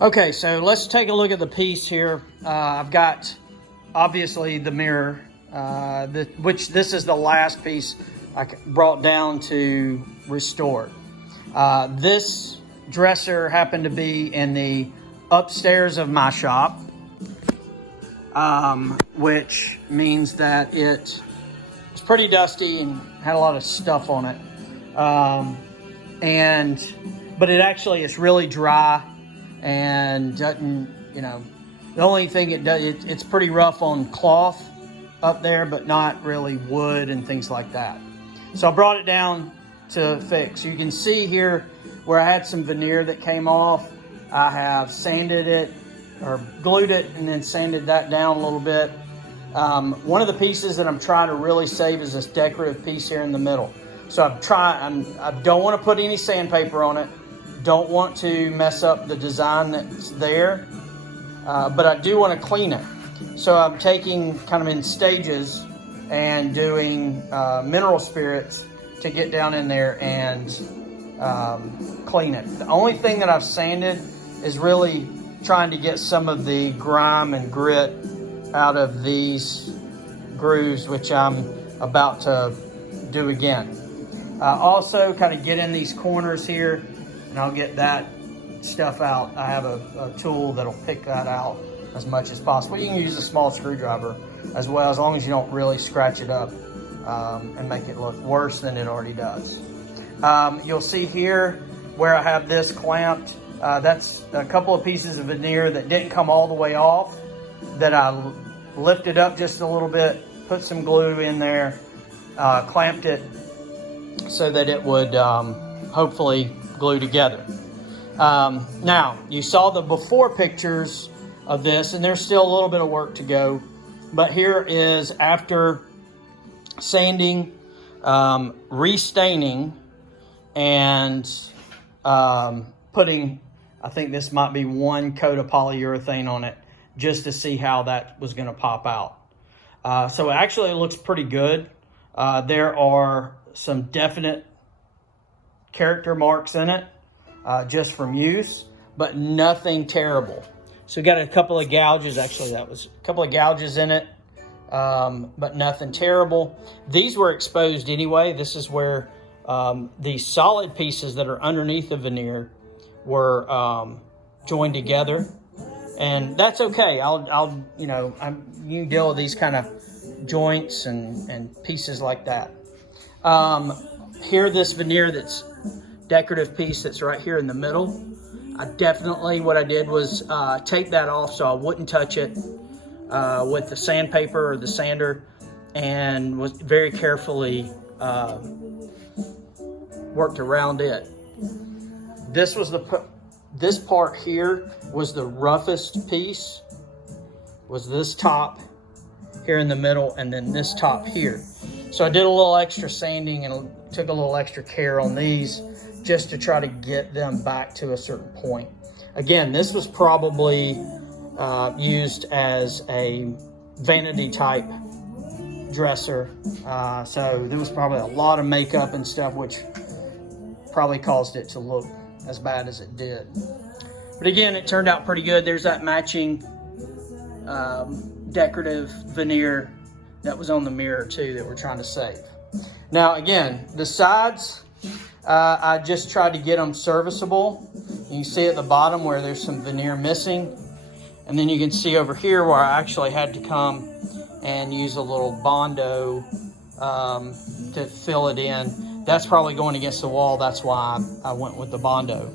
Okay, so let's take a look at the piece here. I've got obviously the mirror, which this is the last piece I brought down to restore. This dresser happened to be in the upstairs of my shop, which means that it was pretty dusty and had a lot of stuff on it. But it actually is really dry and doesn't, the only thing it does, it's pretty rough on cloth up there, but not really wood and things like that. So I brought it down to fix. You can see here where I had some veneer that came off. I have sanded it or glued it and then sanded that down a little bit. One of the pieces that I'm trying to really save is this decorative piece here in the middle. So I don't want to put any sandpaper on it. Don't want to mess up the design that's there, but I do want to clean it. So I'm taking kind of in stages and doing mineral spirits to get down in there and clean it. The only thing that I've sanded is really trying to get some of the grime and grit out of these grooves, which I'm about to do again. Also kind of get in these corners here, and I'll get that stuff out. I have a tool that'll pick that out as much as possible. You can use a small screwdriver as well, as long as you don't really scratch it up and make it look worse than it already does. You'll see here where I have this clamped. That's a couple of pieces of veneer that didn't come all the way off, that I lifted up just a little bit, put some glue in there, clamped it so that it would hopefully glue together. Now, you saw the before pictures of this, and there's still a little bit of work to go. But here is after sanding, restaining, and putting, I think this might be one coat of polyurethane on it, just to see how that was going to pop out. So actually it looks pretty good. There are some definite character marks in it, just from use, but nothing terrible. So we got a couple of gouges, actually that was a couple of gouges in it, but nothing terrible. These were exposed anyway. This is where these solid pieces that are underneath the veneer were joined together, and that's okay. You can deal with these kind of joints and pieces like that. Here, this veneer that's decorative piece that's right here in the middle, what I did was tape that off so I wouldn't touch it with the sandpaper or the sander, and was very carefully worked around it. This part here was the roughest piece, was this top here in the middle, and then this top here. So I did a little extra sanding and took a little extra care on these just to try to get them back to a certain point. Again, this was probably used as a vanity type dresser. So there was probably a lot of makeup and stuff, which probably caused it to look as bad as it did. But again, it turned out pretty good. There's that matching decorative veneer that was on the mirror too that we're trying to save. Now again, the sides, I just tried to get them serviceable. You can see at the bottom where there's some veneer missing. And then you can see over here where I actually had to come and use a little Bondo to fill it in. That's probably going against the wall. That's why I went with the Bondo.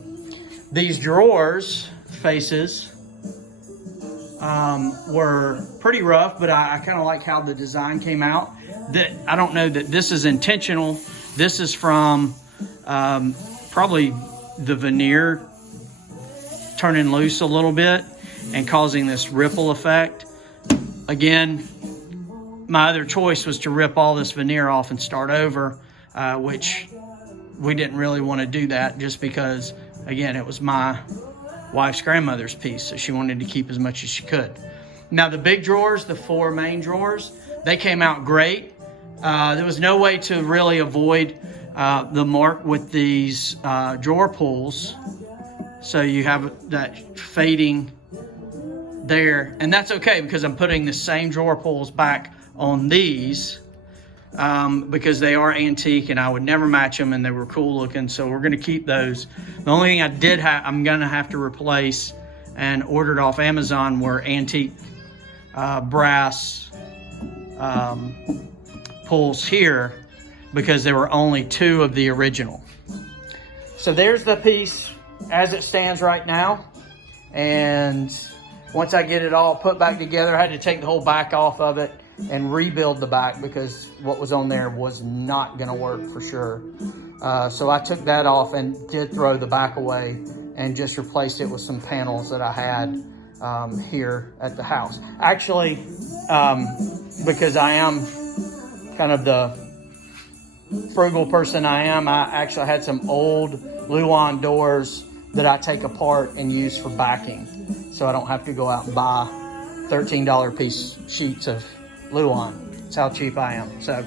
These drawers faces were pretty rough, but I kind of like how the design came out. I don't know that this is intentional. This is from probably the veneer turning loose a little bit and causing this ripple effect. Again, my other choice was to rip all this veneer off and start over, which we didn't really want to do that, just because, again, it was my wife's grandmother's piece, so she wanted to keep as much as she could. Now the big drawers, the 4 main drawers, they came out great. There was no way to really avoid the mark with these drawer pulls So you have that fading there, and that's okay because I'm putting the same drawer pulls back on these because they are antique and I would never match them, and they were cool looking, so we're going to keep those. The only thing I'm going to have to replace and ordered off Amazon were antique brass pulls here because there were only 2 of the original. So there's the piece as it stands right now, and once I get it all put back together, I had to take the whole back off of it and rebuild the back because what was on there was not gonna work for sure. So I took that off and did throw the back away and just replaced it with some panels that I had here at the house. Actually, because I am kind of the frugal person I am, I actually had some old Luan doors that I take apart and use for backing, so I don't have to go out and buy $13 piece sheets of Luan. That's how cheap I am. So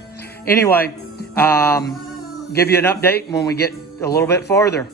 anyway, give you an update when we get a little bit farther.